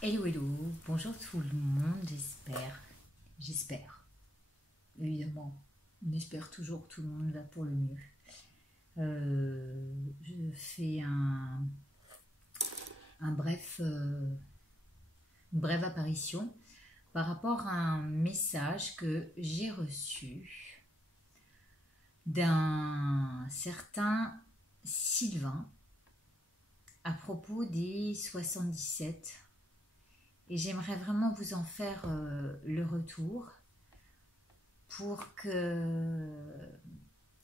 Hello, hello, bonjour tout le monde, j'espère, évidemment, on espère toujours que tout le monde va pour le mieux. Je fais un bref, une brève apparition par rapport à un message que j'ai reçu d'un certain Sylvain à propos des 77. Et j'aimerais vraiment vous en faire le retour pour que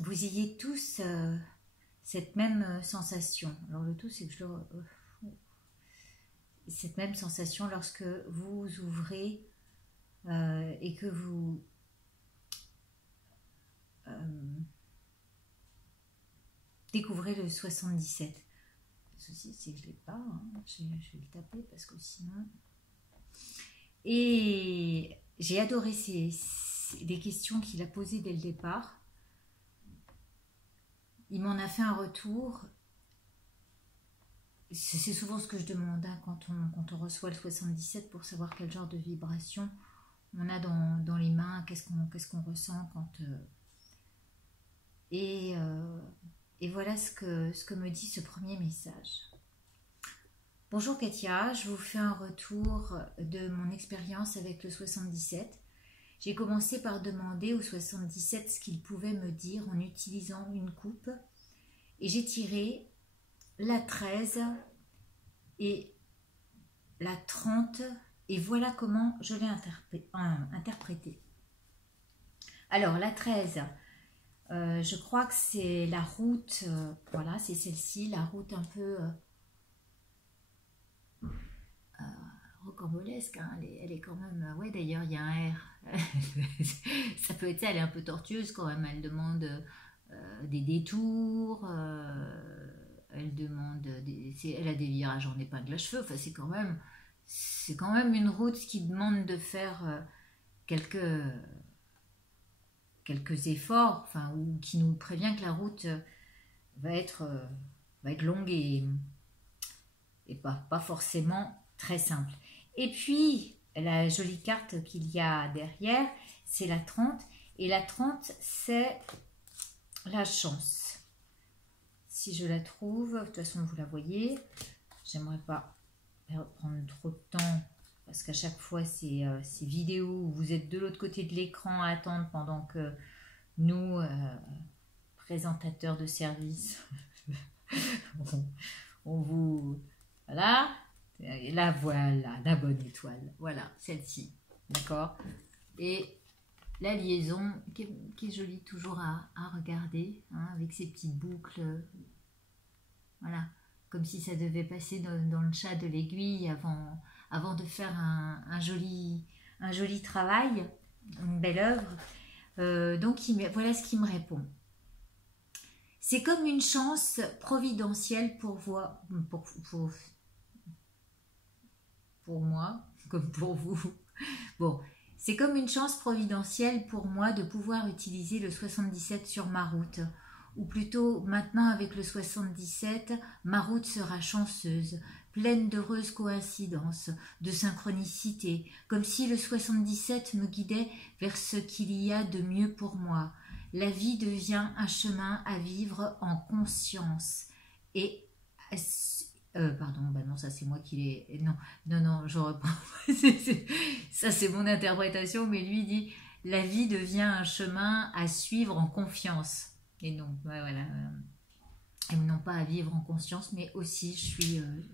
vous ayez tous cette même sensation. Alors le tout, c'est que cette même sensation lorsque vous ouvrez et que vous découvrez le 77. Le souci, c'est que je ne l'ai pas. Hein. Je vais le taper parce que sinon... Et j'ai adoré les questions qu'il a posées dès le départ. Il m'en a fait un retour. C'est souvent ce que je demande hein, quand on reçoit le 77 pour savoir quel genre de vibration on a dans les mains, qu'est-ce qu'on ressent quand... Et voilà ce que me dit ce premier message. Bonjour Katia, je vous fais un retour de mon expérience avec le 77. J'ai commencé par demander au 77 ce qu'il pouvait me dire en utilisant une coupe et j'ai tiré la 13 et la 30 et voilà comment je l'ai interprété. Alors la 13, je crois que c'est la route, voilà c'est celle-ci, la route un peu... rocambolesque, hein, elle est quand même... Ouais, d'ailleurs, il y a un R. Ça peut être ça, elle est un peu tortueuse quand même. Elle demande des détours, elle demande... elle a des virages en épingle à cheveux. Enfin, c'est quand même une route qui demande de faire quelques efforts, enfin, ou qui nous prévient que la route va être longue et pas forcément très simple. Et puis, la jolie carte qu'il y a derrière, c'est la 30. Et la 30, c'est la chance. Si je la trouve, de toute façon, vous la voyez. J'aimerais pas prendre trop de temps, parce qu'à chaque fois, ces vidéos où vous êtes de l'autre côté de l'écran à attendre pendant que nous, présentateurs de service, on vous... Voilà. Et là, voilà, la bonne étoile. Voilà, celle-ci. D'accord. Et la liaison, qui est jolie toujours à regarder, hein, avec ses petites boucles. Voilà. Comme si ça devait passer dans le chat de l'aiguille avant de faire un joli travail, une belle œuvre. Donc, voilà ce qu'il me répond. C'est comme une chance providentielle pour moi, comme pour vous. Bon, c'est comme une chance providentielle pour moi de pouvoir utiliser le 77 sur ma route. Ou plutôt, maintenant avec le 77, ma route sera chanceuse, pleine d'heureuses coïncidences, de synchronicité, comme si le 77 me guidait vers ce qu'il y a de mieux pour moi. La vie devient un chemin à vivre en conscience et pardon, bah non, ça c'est moi qui l'ai... Non, je reprends. Ça c'est mon interprétation, mais lui dit la vie devient un chemin à suivre en confiance. Et non, ouais, voilà. Et non pas à vivre en conscience, mais aussi je suis... vous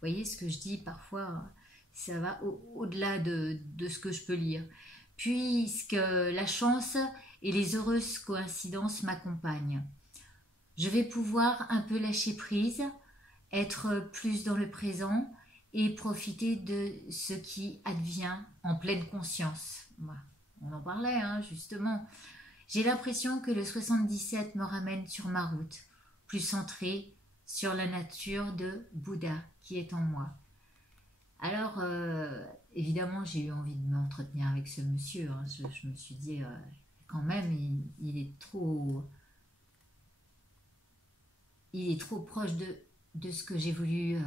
voyez ce que je dis, parfois ça va au-delà de ce que je peux lire. Puisque la chance et les heureuses coïncidences m'accompagnent. Je vais pouvoir un peu lâcher prise, être plus dans le présent et profiter de ce qui advient en pleine conscience. Voilà. On en parlait, hein, justement. J'ai l'impression que le 77 me ramène sur ma route, plus centrée sur la nature de Bouddha qui est en moi. Alors, évidemment, j'ai eu envie de m'entretenir avec ce monsieur. Hein. Je me suis dit, quand même, il est trop proche de ce que j'ai voulu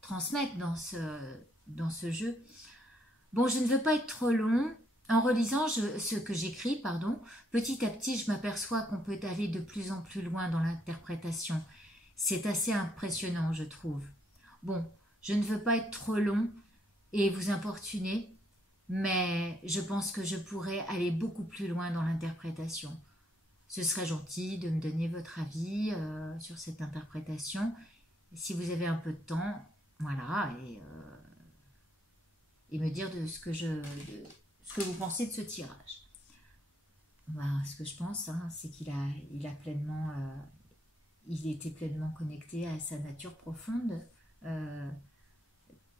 transmettre dans ce jeu. Bon, je ne veux pas être trop long. En relisant ce que j'écris, pardon, petit à petit, je m'aperçois qu'on peut aller de plus en plus loin dans l'interprétation. C'est assez impressionnant, je trouve. Bon, je ne veux pas être trop long et vous importuner, mais je pense que je pourrais aller beaucoup plus loin dans l'interprétation. Ce serait gentil de me donner votre avis sur cette interprétation. Si vous avez un peu de temps, voilà, et me dire de ce que vous pensez de ce tirage. Ben, ce que je pense, hein, c'est qu'il il était pleinement connecté à sa nature profonde,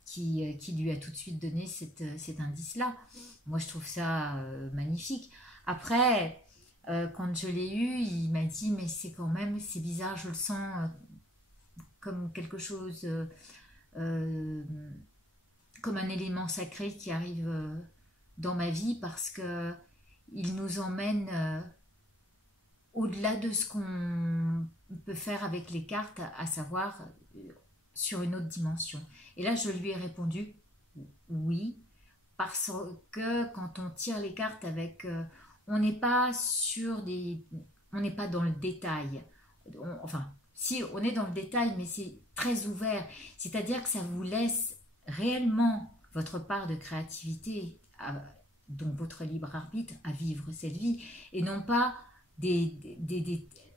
qui lui a tout de suite donné cet indice-là. Moi, je trouve ça magnifique. Après, quand je l'ai eu, il m'a dit, mais c'est bizarre, je le sens comme quelque chose, comme un élément sacré qui arrive dans ma vie parce que il nous emmène au-delà de ce qu'on peut faire avec les cartes, à savoir sur une autre dimension. Et là, je lui ai répondu oui, parce que quand on tire les cartes avec, on n'est pas on n'est pas dans le détail. Enfin, si on est dans le détail, mais c'est très ouvert. C'est-à-dire que ça vous laisse réellement votre part de créativité, donc votre libre arbitre à vivre cette vie, et non pas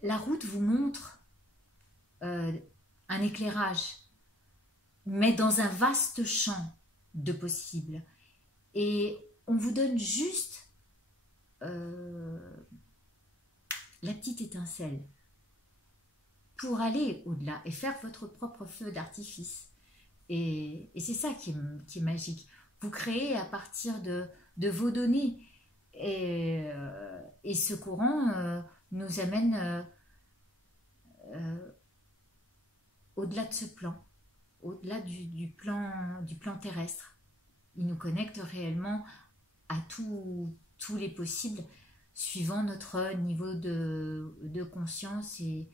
la route vous montre un éclairage, mais dans un vaste champ de possibles. Et on vous donne juste la petite étincelle pour aller au-delà et faire votre propre feu d'artifice. Et c'est ça qui est magique. Vous créez à partir de vos données. Et ce courant nous amène au-delà de ce plan, au-delà du plan terrestre. Il nous connecte réellement à tous les possibles, suivant notre niveau de conscience et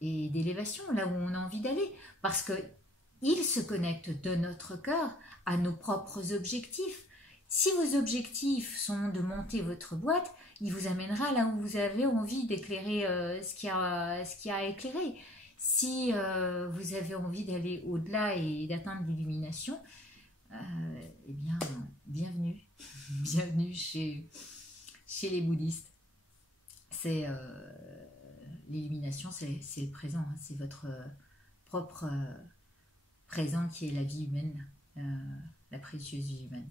d'élévation, là où on a envie d'aller. Parce qu'il se connecte de notre cœur à nos propres objectifs. Si vos objectifs sont de monter votre boîte, il vous amènera là où vous avez envie d'éclairer ce qu'il y a à éclairer. Si vous avez envie d'aller au-delà et d'atteindre l'illumination, eh bien, bienvenue. Bienvenue chez les bouddhistes. C'est l'illumination, c'est le présent, hein, c'est votre propre présent qui est la vie humaine, la précieuse vie humaine.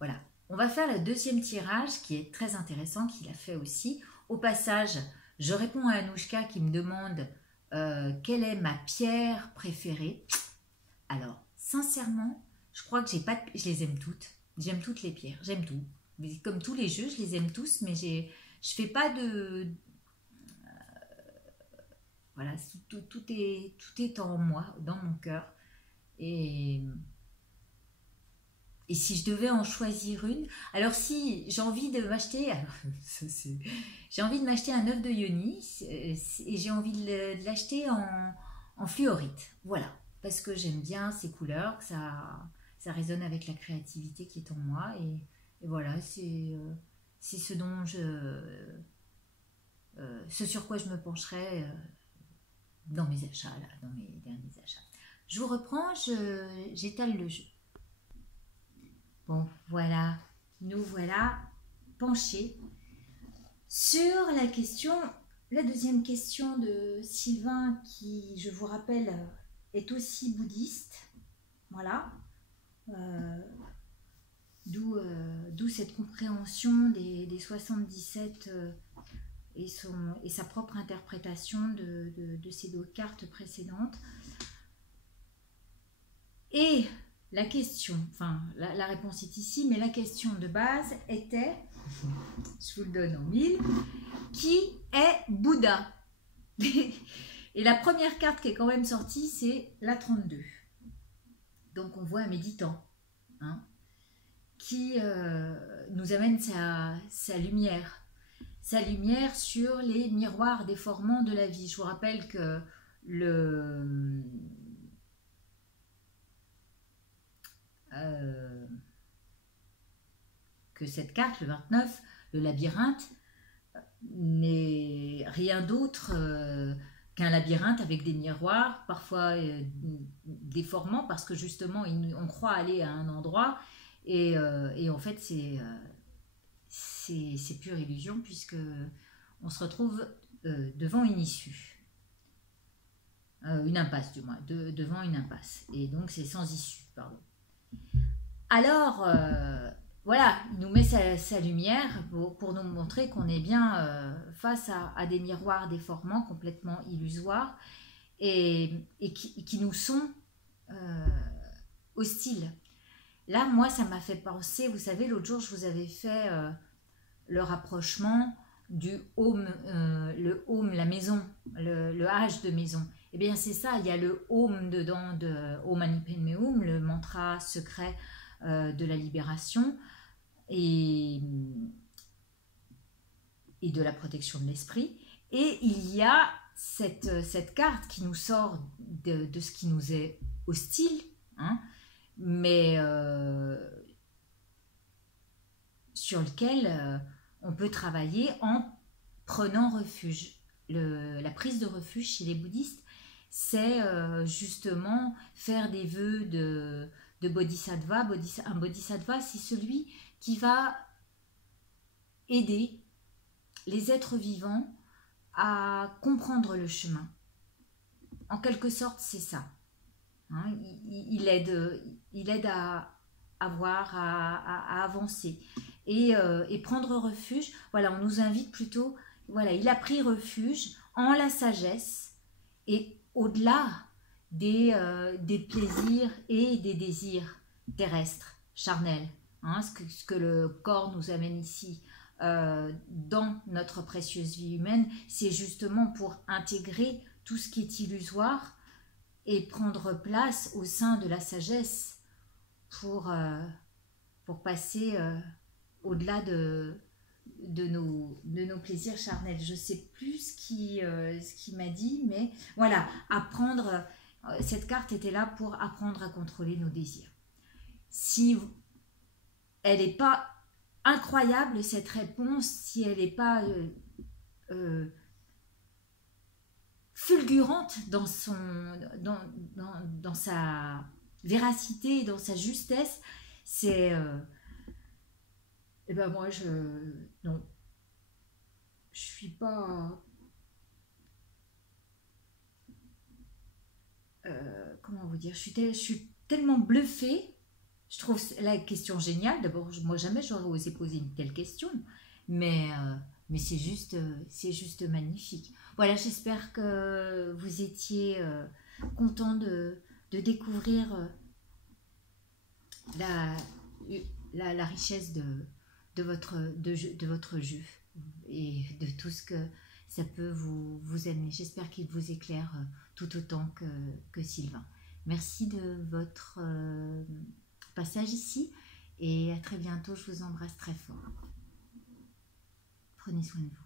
Voilà, on va faire le deuxième tirage qui est très intéressant, qu'il a fait aussi. Au passage, je réponds à Anouchka qui me demande quelle est ma pierre préférée. Alors, sincèrement, je crois que je les aime toutes. J'aime toutes les pierres, j'aime tout. Mais comme tous les jeux, je les aime tous, mais je fais pas de... voilà, tout est en moi, dans mon cœur. Et si je devais en choisir une, alors si j'ai envie de m'acheter, j'ai envie de m'acheter un œuf de yoni et j'ai envie de l'acheter en fluorite, voilà, parce que j'aime bien ces couleurs, que ça résonne avec la créativité qui est en moi et voilà, c'est ce dont ce sur quoi je me pencherai dans mes achats, là, dans mes derniers achats. Je vous reprends, j'étale le jeu. Bon, voilà, nous voilà penchés sur la deuxième question de Sylvain, qui, je vous rappelle, est aussi bouddhiste. Voilà. D'où cette compréhension des 77 et sa propre interprétation de ces deux cartes précédentes. Et la question, enfin la réponse est ici, mais la question de base était, je vous le donne en mille, qui est Bouddha? Et la première carte qui est quand même sortie, c'est la 32. Donc on voit un méditant, hein, qui nous amène sa lumière sur les miroirs déformants de la vie. Je vous rappelle que que cette carte, le 29, le labyrinthe, n'est rien d'autre qu'un labyrinthe avec des miroirs, parfois déformants, parce que justement on croit aller à un endroit et en fait c'est pure illusion, puisque on se retrouve devant une issue, une impasse du moins, devant une impasse, et donc c'est sans issue, pardon. Alors voilà, il nous met sa lumière pour nous montrer qu'on est bien face à des miroirs déformants, complètement illusoires, et qui nous sont hostiles. Là, moi, ça m'a fait penser, vous savez, l'autre jour, je vous avais fait le rapprochement du home, le home, la maison, le H de maison. Eh bien, c'est ça, il y a le home dedans de Om Mani Padme Hum, le mantra secret de la libération et de la protection de l'esprit. Et il y a cette carte qui nous sort de ce qui nous est hostile, hein, mais sur lequel on peut travailler en prenant refuge. La prise de refuge chez les bouddhistes, c'est justement faire des vœux de bodhisattva. Un bodhisattva, c'est celui qui va aider les êtres vivants à comprendre le chemin. En quelque sorte, c'est ça. Hein, il aide à voir, à avancer et prendre refuge. Voilà, on nous invite plutôt. Voilà, il a pris refuge en la sagesse et au-delà des plaisirs et des désirs terrestres, charnels, hein, ce que le corps nous amène ici dans notre précieuse vie humaine, c'est justement pour intégrer tout ce qui est illusoire et prendre place au sein de la sagesse pour passer au-delà de nos plaisirs charnels. Je ne sais plus ce qu'il m'a dit, mais voilà, apprendre, cette carte était là pour apprendre à contrôler nos désirs. Si elle n'est pas incroyable, cette réponse, si elle n'est pas fulgurante dans sa véracité, dans sa justesse, c'est et ben moi je suis pas comment vous dire, je suis tellement bluffée. Je trouve la question géniale. D'abord, moi jamais j'aurais osé poser une telle question, mais c'est juste magnifique. Voilà, j'espère que vous étiez content de découvrir la richesse de votre jeu et de tout ce que ça peut vous amener. J'espère qu'il vous éclaire tout autant que Sylvain. Merci de votre passage ici et à très bientôt. Je vous embrasse très fort. Prenez soin de vous.